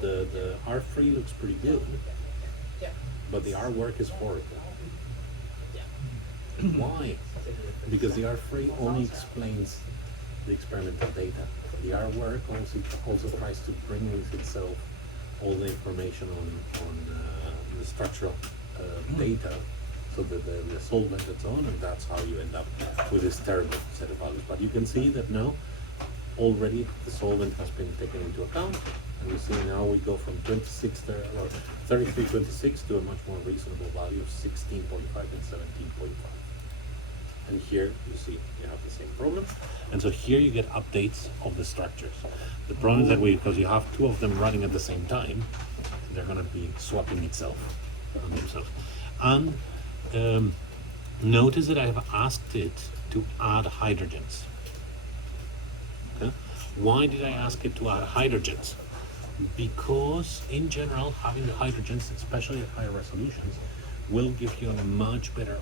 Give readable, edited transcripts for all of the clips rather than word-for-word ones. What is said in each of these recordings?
the R3 looks pretty good, but the R work is horrible. Why? Because the R3 only explains the experimental data. The R work also tries to bring with itself all the information on the structural data, so that the solvent and so on, and that's how you end up with this terrible set of values. But you can see that now already the solvent has been taken into account, and you see now we go from 3326 to a much more reasonable value of 16.5 and 17.5. And here you see you have the same problem, and so here you get updates of the structures. The problem is that because you have two of them running at the same time, they're going to be swapping itself on themselves. And notice that I have asked it to add hydrogens. Okay? Why did I ask it to add hydrogens? Because in general, having the hydrogens, especially at higher resolutions, will give you a much better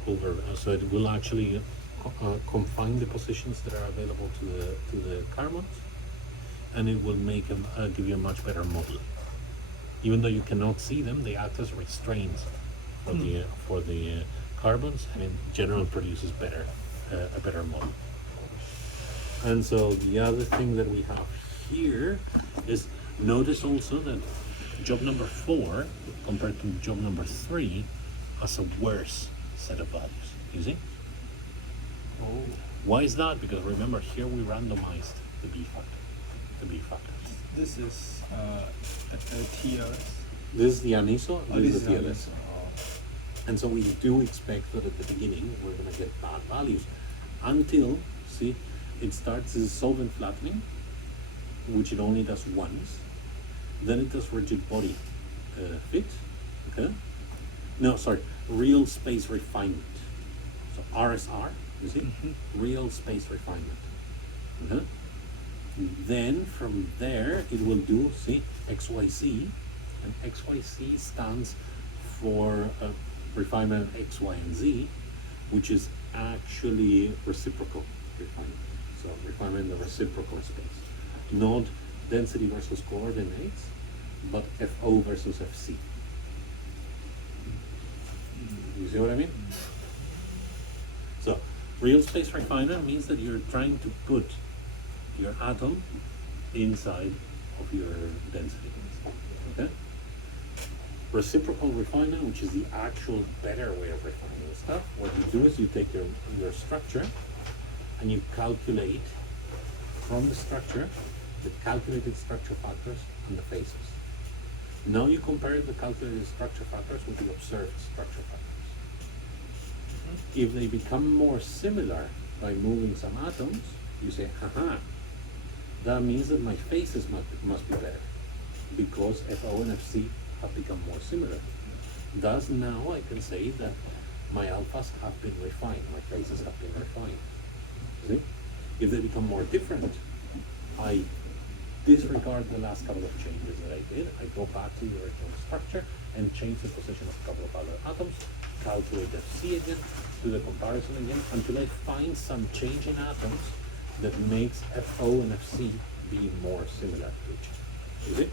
so it will actually confine the positions that are available to the carbons, and it will make them give you a much better model. Even though you cannot see them, they act as restraints for the carbons, and in general produces a better model. And so the other thing that we have here is, notice also that job number 4 compared to job number 3 has a worse set of values. You see? Oh. Why is that? Because remember, here we randomized the B factor. The B factors. This is TLS. This is the aniso, this is the TLS. aniso. And so we do expect that at the beginning we're going to get bad values until, see, it starts as solvent flattening, which it only does once. Then it does rigid body fit, okay? No, sorry, real space refinement. So RSR, you see, real space refinement. Okay? Then from there it will do, see, XYZ, and XYZ stands for refinement X, Y, and Z, which is actually reciprocal refinement. So refinement in the reciprocal space, not density versus coordinates, but FO versus FC. You see what I mean? So real space refinement means that you're trying to put your atom inside of your density. Okay? Reciprocal refinement, which is the actual better way of refining stuff, what you do is you take your structure and you calculate from the structure the calculated structure factors and the phases. Now you compare the calculated structure factors with the observed structure factors. If they become more similar by moving some atoms, you say, haha, that means that my phases must be better, because FO and FC have become more similar. Thus now I can say that my alphas have been refined, my phases have been refined. See? If they become more different, I disregard the last couple of changes that I did. I go back to the original structure and change the position of a couple of other atoms, calculate FC again, do the comparison again, until I find some change in atoms that makes FO and FC be more similar to each other. You see?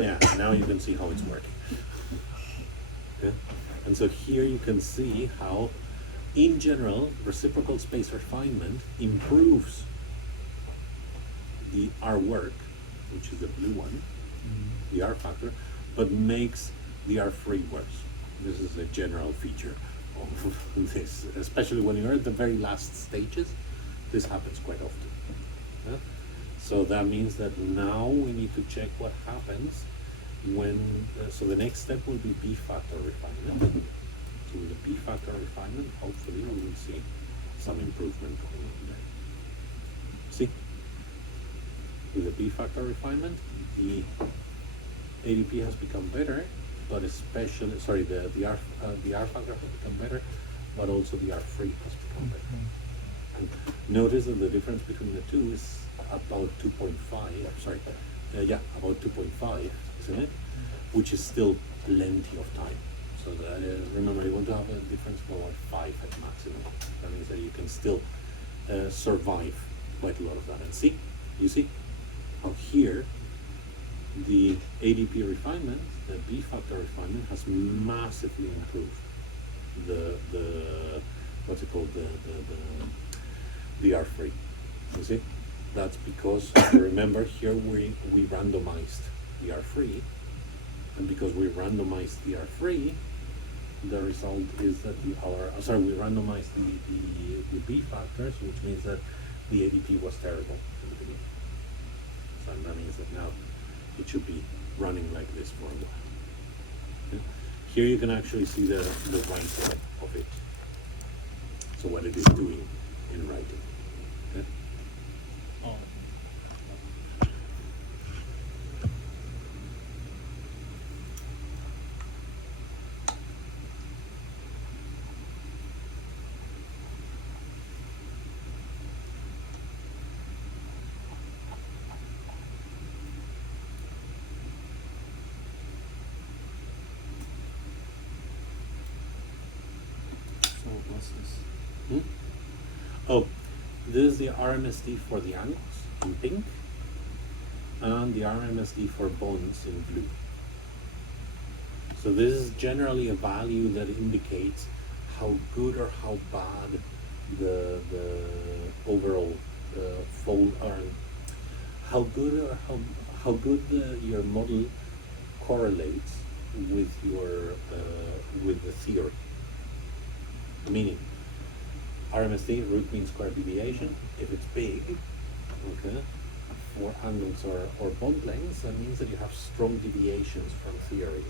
Yeah, now you can see how it's working. Okay? And so here you can see how, in general, reciprocal space refinement improves the R work, which is the blue one, the R factor, but makes the R3 worse. This is a general feature of this, especially when you're at the very last stages. This happens quite often. Yeah? So that means that now we need to check what happens when, so the next step will be B factor refinement. So with the B factor refinement, hopefully we will see some improvement coming in there. See? With the B factor refinement, the ADP has become better, but especially, sorry, the R factor has become better, but also the R3 has become better. And notice that the difference between the two is about 2.5, sorry, about 2.5, isn't it? Which is still plenty of time. So that, remember, you want to have a difference of about 5 at maximum. That means that you can still survive quite a lot of that. And see, you see how here the ADP refinement, the B factor refinement, has massively improved the what's it called, the R free. You see, that's because you remember here we randomized the R free, and because we randomized the R free, the result is that we randomized the B factors, which means that the ADP was terrible in the beginning. So that means that now it should be running like this for a while. Okay? Here you can actually see the writing of it. So what it is doing in writing. Okay? Oh. So what's this? Hmm? Oh, this is the RMSD for the angles in pink, and the RMSD for bonds in blue. So this is generally a value that indicates how good or how bad the overall fold, or how good or how good your model correlates with your with the theory. Meaning, RMSD, root mean square deviation. If it's big, okay, for angles or bond lengths, that means that you have strong deviations from theory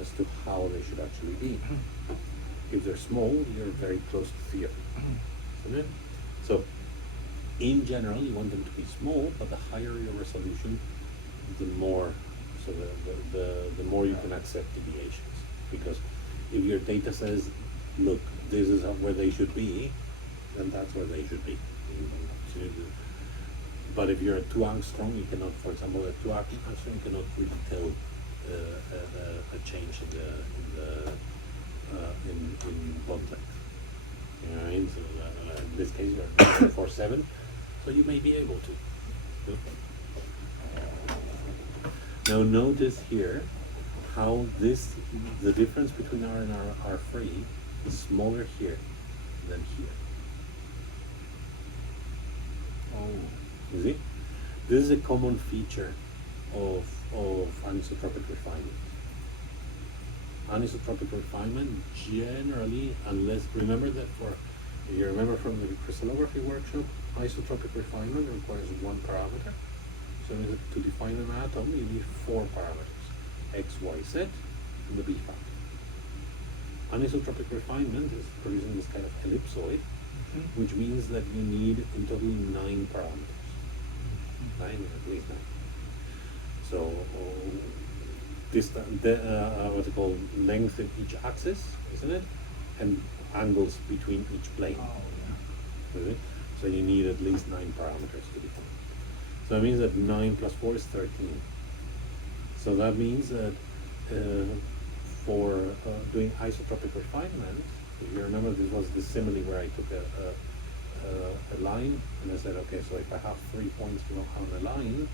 as to how they should actually be. If they're small, you're very close to theory. Okay? So, in general, you want them to be small, but the higher your resolution, the more, so the more you can accept deviations. Because if your data says, look, this is where they should be, then that's where they should be. But if you're at 2 angstrom, you cannot, for example, at 2 angstrom, you cannot really tell a change in bond length. You know what I mean? So, in this case, you're 4.7, so you may be able to. Now notice here how the difference between R and R free is smaller here than here. Oh. You see? This is a common feature of anisotropic refinement. Anisotropic refinement generally, unless, remember that if you remember from the crystallography workshop, isotropic refinement requires 1 parameter. So to define an atom, you need 4 parameters: X, Y, Z, and the B factor. Anisotropic refinement is producing this kind of ellipsoid, which means that you need in total 9 parameters. 9, at least 9. So what's it called? Length in each axis, isn't it? And angles between each plane. Oh, yeah. Okay? So you need at least 9 parameters to define. So that means that 9 plus 4 is 13. So that means that for doing isotropic refinement, if you remember, this was the simile where I took a line and I said, okay, so if I have 3 points on a line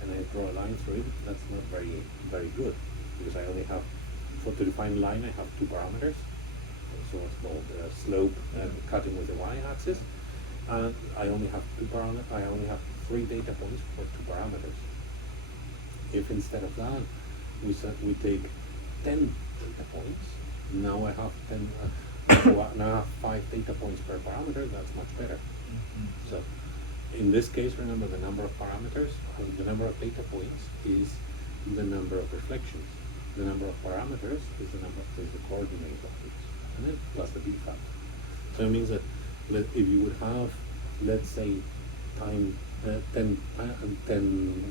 and I draw a line through it, that's not very good, because I only have, to define line, I have 2 parameters. So it's called slope and cutting with the y-axis, and I only have 2 parameters. I only have 3 data points for 2 parameters. If instead of that we take 10 data points, now I have 10. So now I have 5 data points per parameter. That's much better. So in this case, remember, the number of parameters, the number of data points is the number of reflections. The number of parameters is the coordinate values, and then plus the B factor. So it means that if you would have, let's say, 10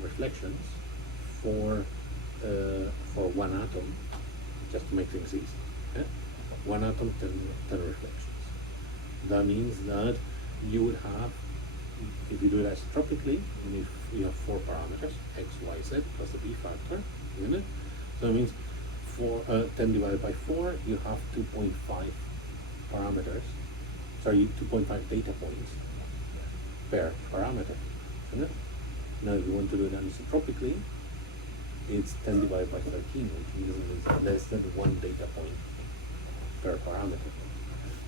reflections for 1 atom, just to make things easy. Okay? 1 atom, 10 reflections. That means that you would have, if you do it isotropically, you have 4 parameters, X, Y, Z, plus the B factor, isn't it? So it means 10 divided by 4, you have 2.5 parameters, 2.5 data points per parameter, isn't it? Now if you want to do it anisotropically, it's 10 divided by 13, which means that it's less than one data point per parameter,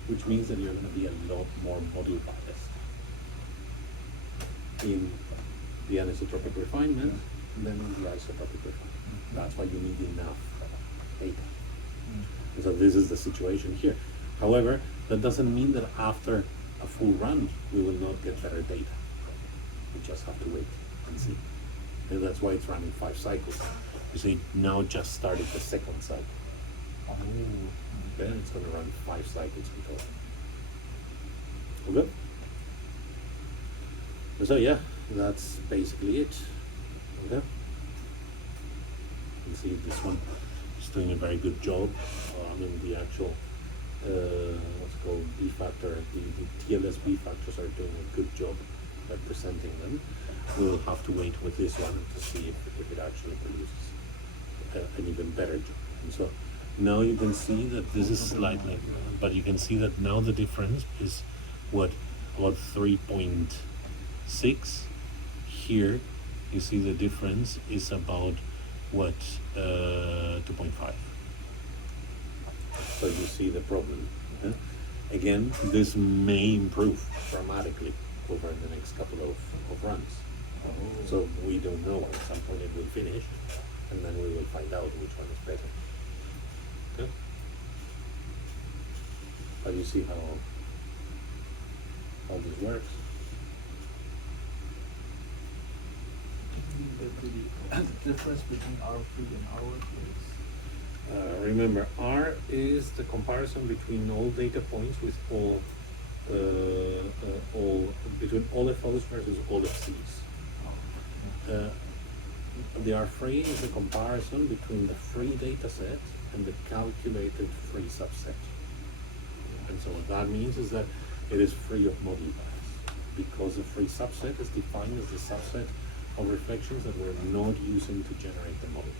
which means that you're going to be a lot more model biased in the anisotropic refinement than in the isotropic refinement. That's why you need enough data. And so this is the situation here. However, that doesn't mean that after a full run we will not get better data. We just have to wait and see. And that's why it's running 5 cycles. You see, now just started the second cycle. Then it's going to run 5 cycles in total. Okay? So yeah, that's basically it. Okay? You can see this one is doing a very good job. I mean, the actual what's called B factor, the TLS B factors are doing a good job representing them. We'll have to wait with this one to see if it actually produces an even better job. And so now you can see that this is slightly, but you can see that now the difference is what, about 3.6. Here you see the difference is about what, 2.5. So you see the problem. Again, this may improve dramatically over the next couple of runs. So we don't know. At some point it will finish, and then we will find out which one is better. Okay? But you see how this works. The difference between R3 and R1 is? Remember, R is the comparison between all data points with all between all FOs versus all FCs. The R3 is the comparison between the free data set and the calculated free subset. And so what that means is that it is free of model bias, because the free subset is defined as the subset of reflections that we're not using to generate the model.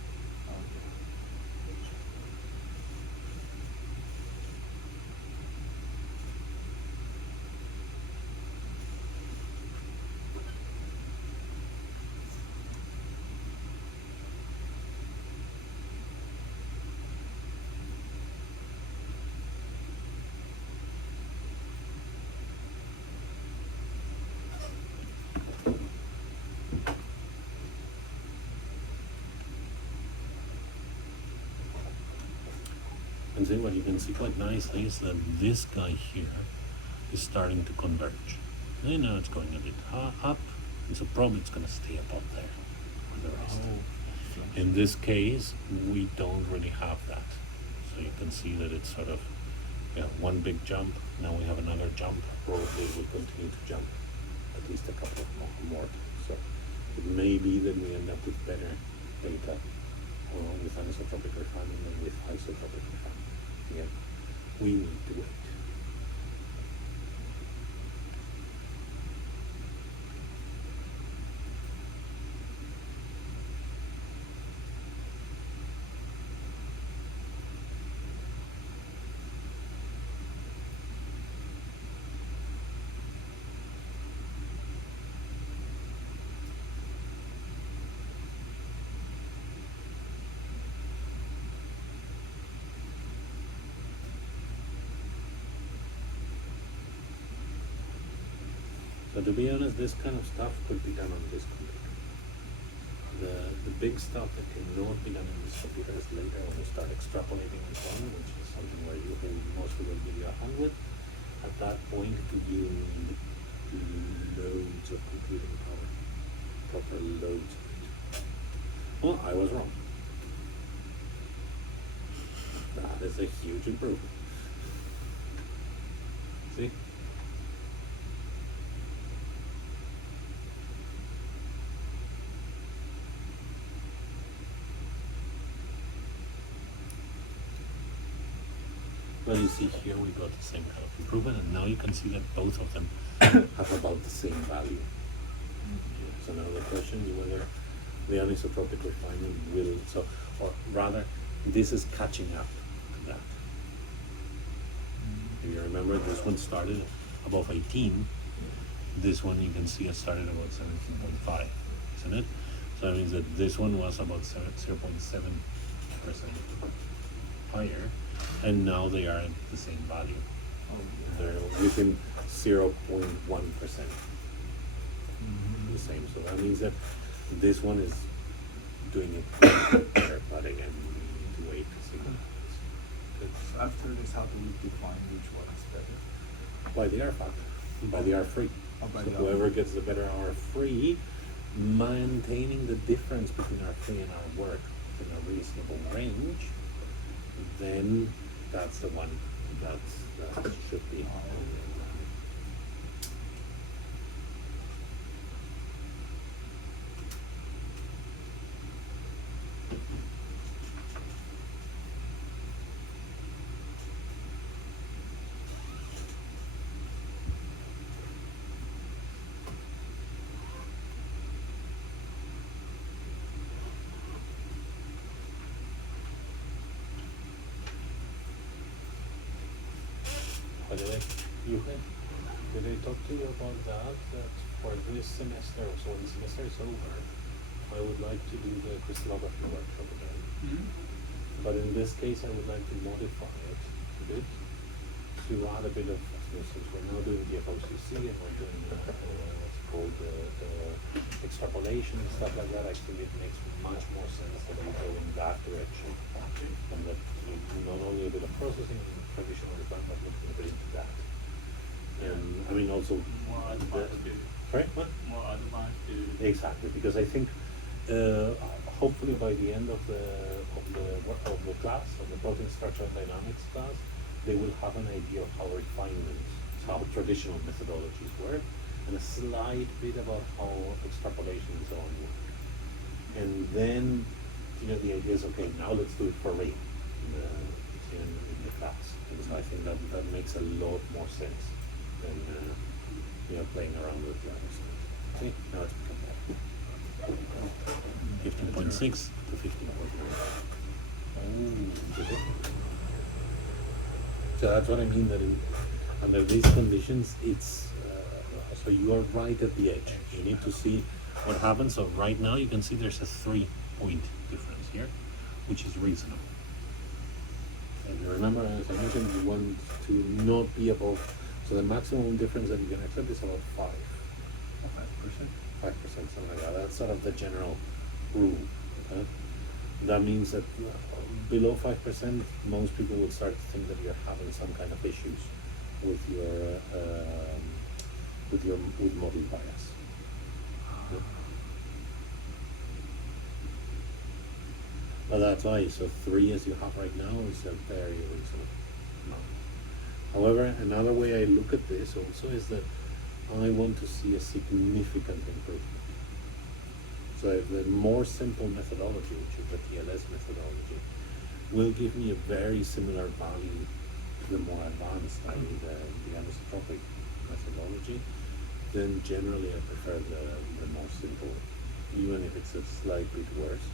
And see, what you can see quite nicely is that this guy here is starting to converge. And now it's going a bit up, and so probably it's going to stay about there for the rest. In this case, we don't really have that. So you can see that it's sort of one big jump, now we have another jump, probably will continue to jump at least a couple of more. So it may be that we end up with better data with anisotropic refinement than with isotropic refinement. Again, we need to wait. So to be honest, this kind of stuff could be done on this computer. The big stuff that cannot be done on this computer is later when you start extrapolating and so on, which is something where you mostly will give you 100. At that point, you need loads of computing power, proper loads of it. Well, I was wrong. That is a huge improvement. See? Well, you see here we got the same kind of improvement, and now you can see that both of them have about the same value. So now the question is whether the anisotropic refinement will, or rather, this is catching up to that. If you remember, this one started above 18. This one you can see it started about 17.5, isn't it? So that means that this one was about 0.7% higher, and now they are at the same value. Oh, They're within 0.1%. The same. So that means that this one is doing it better, but again, we need to wait to see what happens. So after this, how do we define which one is better? By the R factor, by the R free. Oh, by So the whoever R. gets the better R free, maintaining the difference between R free and R work in a reasonable range, then that's the one that should be. By the way, did I talk to you about that for this semester, so when the semester is over, I would like to do the crystallography workshop again. But in this case, I would like to modify it a bit to add a bit of, since we're now doing the FOCC and we're doing what's called the extrapolation and stuff like that, I think it makes much more sense that we go in that direction. And that not only a bit of processing and traditional design, but looking a bit into that. And I mean also More advanced. sorry, what? More advanced. Exactly, because I think hopefully by the end of the class, of the protein structure and dynamics class, they will have an idea of how refinements, how traditional methodologies work, and a slight bit about how extrapolation and so on work. And then, the idea is, okay, now let's do it for real in the class. Because I think that makes a lot more sense than playing around with the other stuff. Okay, now it's become that. 15.6 to 15.9. So that's what I mean, that under these conditions, it's so you are right at the edge. You need to see what happens. So right now you can see there's a 3-point difference here, which is reasonable. And you remember, as I mentioned, you want to not be above, so the maximum difference that you can accept is about 5%, something like that. That's sort of the general rule. Okay? That means that below 5%, most people will start to think that you're having some kind of issues with your model bias. Yeah. But that's why, so 3 as you have right now is a very reasonable amount. However, another way I look at this also is that I want to see a significant improvement. So if the more simple methodology, which is the TLS methodology, will give me a very similar value to the more advanced, i.e. the anisotropic methodology, then generally I prefer the more simple. Even if it's a slight bit worse,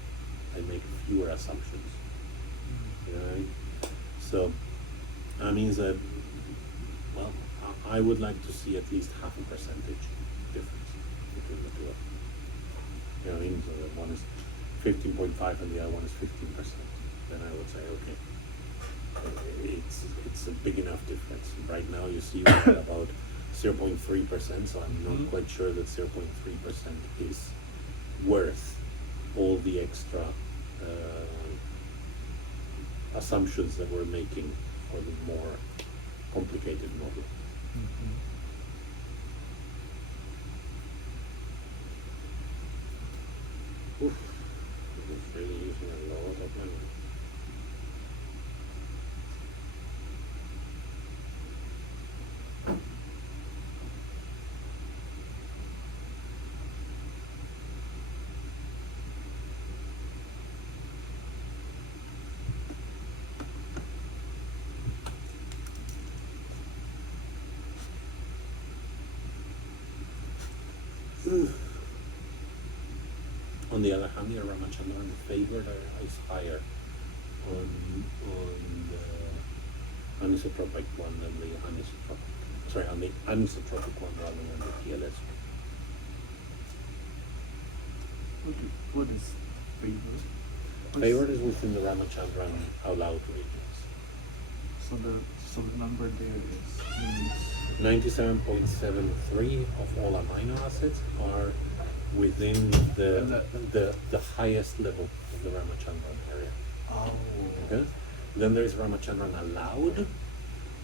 I make fewer assumptions. You know what I mean? So that means that, well, I would like to see at least 0.5% difference between the two of them. You know what I mean? So that one is 15.5 and the other one is 15%. Then I would say, okay, it's a big enough difference. Right now you see we're at about 0.3%, so I'm not quite sure that 0.3% is worth all the extra assumptions that we're making for the more complicated model. Oof, it's really using a lot of memory. On the other hand, the Ramachandran favored is higher on the anisotropic one than the on the anisotropic one rather than the TLS one. What is favor? Favorite is within the Ramachandran allowed regions. So the number there means 97.73 of all amino acids are within the highest level of the Ramachandran area. oh Okay? Then there is Ramachandran allowed,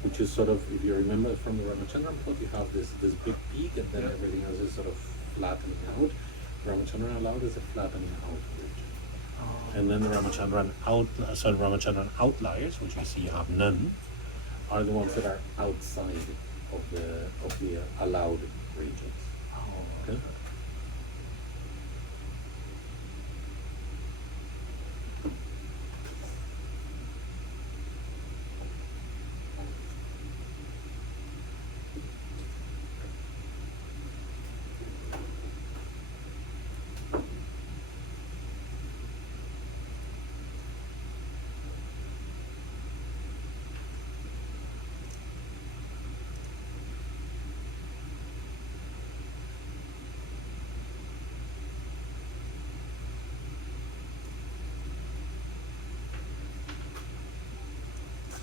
which is sort of, if you remember from the Ramachandran plot, you have this big peak and then Yeah. everything else is sort of flattening out. Ramachandran allowed is a flattening out region. oh. And then the Ramachandran outliers, which you see you have none, are the ones that are outside of the allowed regions. Oh, Okay?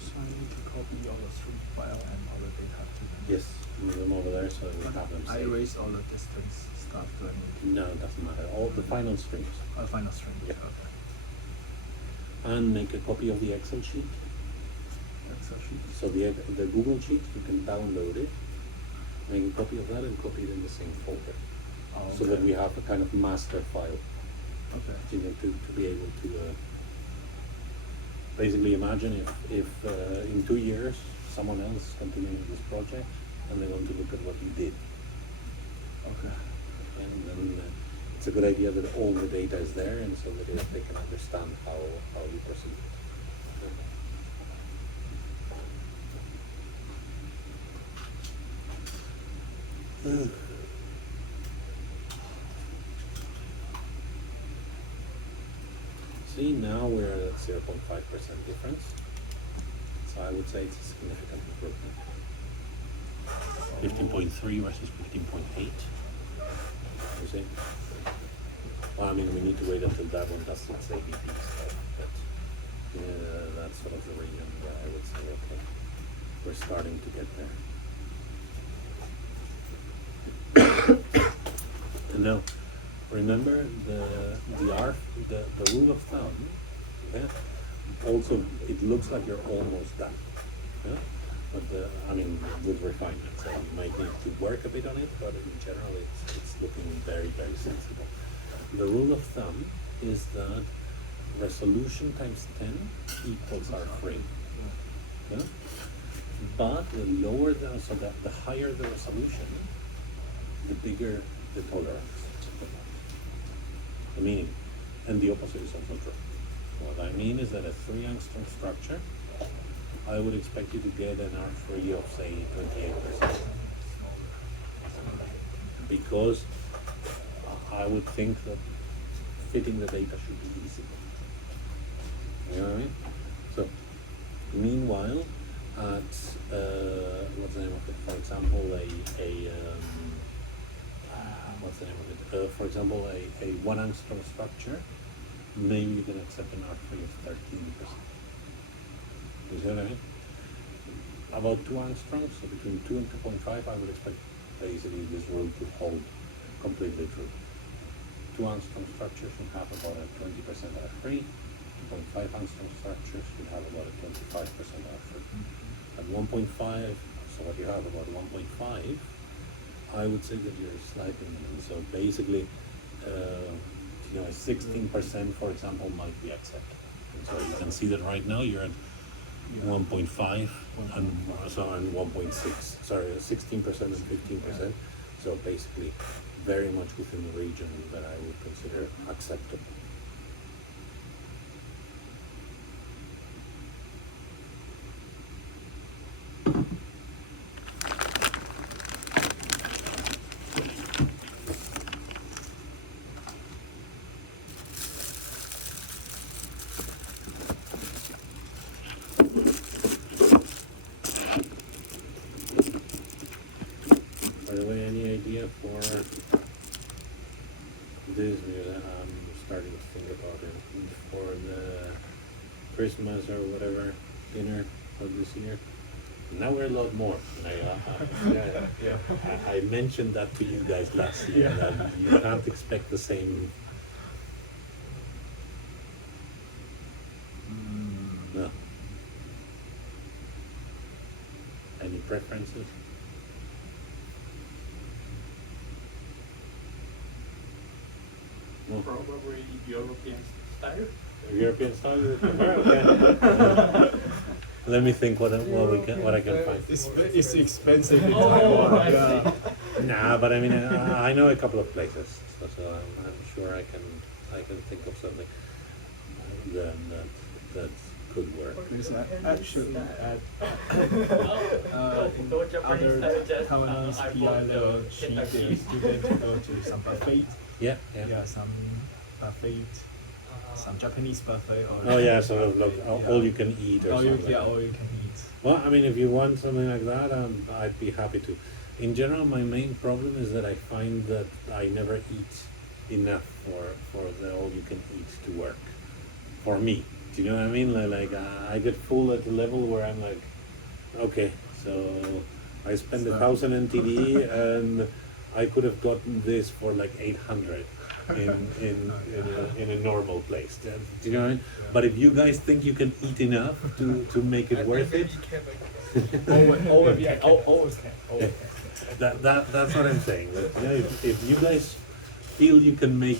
So I need to copy all the string file and all the data to them. Yes, move them over there so that we But have them I saved. erase all the distance stuff. Do I need No, it doesn't matter. All the final strings. to final string? Yeah. Okay. And make a copy of the Excel sheet. Excel sheet. So the Google sheet, you can download it, make a copy of that and copy it in the same folder. Oh, So that we have a kind of master file, Okay. you know, to be able to basically imagine if in 2 years someone else continuing this project and they want to look at what you did. Okay. And then it's a good idea that all the data is there and so that they can understand how you proceed. See, now we're at 0.5% difference. So I would say it's a significant improvement. 15.3 versus 15.8. You see? Well, I mean, we need to wait until that one does its ABP stuff, but that's sort of the region where I would say, okay, we're starting to get there. And now, remember the rule of thumb. Okay? Also, it looks like you're almost done. Yeah? But I mean, with refinement, so you might need to work a bit on it, but in general, it's looking very, very sensible. The rule of thumb is that resolution times 10 equals R3. Yeah? But the lower the higher the resolution, the bigger the tolerance. The meaning, and the opposite is also true. What I mean is that a 3 angstrom structure, I would expect you to get an R3 of say 28%. Because I would think that fitting the data should be easy. You know what I mean? So, meanwhile, at what's the name of it? For example, what's the name of it? For example, a 1 angstrom structure, maybe you can accept an R3 of 13%. You see what I mean? About 2 angstroms, so between 2 and 2.5, I would expect basically this rule to hold completely true. 2 angstrom structures should have about a 20% R3, 2.5 angstrom structures should have about a 25% R3. At 1.5, so what you have about 1.5, I would say that you're slightly minimum. So basically, you know, a 16%, for example, might be acceptable. And so you can see that right now you're at 1.5 and so on 1.6. Sorry, 16% and 15%. So basically, very much within the region that I would consider acceptable. By the way, any idea for this? Christmas or whatever dinner of this year. Now we're a lot more. I mentioned that to you guys last year, Yeah. that you can't expect the same. No. Any preferences? No. Probably European style. European style you prefer? Okay. Let me think what I can find. It's expensive in Oh, Taiwan. I Yeah. Nah, but I mean, I know a couple of places, so I'm sure I can think of something that could work. There's actually at in No Japanese other style, just Taiwanese I PI, bought they will the treat their Kentucky. student to go to some buffet. Yeah, yeah. Yeah, some buffet, some Japanese buffet or. Oh yeah, sort of look Yeah. all you can eat or something. Like that. all you can eat. Well, I mean, if you want something like that, I'd be happy to. In general, my main problem is that I find that I never eat enough for the all you can eat to work. For me, do you know what I mean? Like I get full at the level where I'm like, okay, so I spend 1,000 NTD and I could have gotten this for like 800 in a normal place. Do you know what I mean? But if you guys think you can eat enough to make it worth it, Always can. that's what I'm saying. That, you know, if you guys feel you can make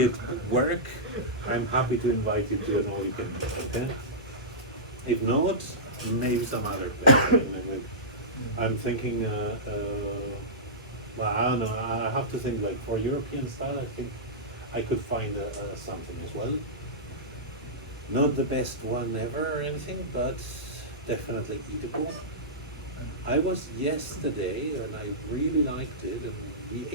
it work, I'm happy to invite you to an all you can eat. Okay. If not, maybe some other place. I'm thinking. Well, I don't know. I have to think. Like for European style, I think I could find something as well. Not the best one ever or anything, but definitely eatable. I was yesterday and I really liked it, and we ate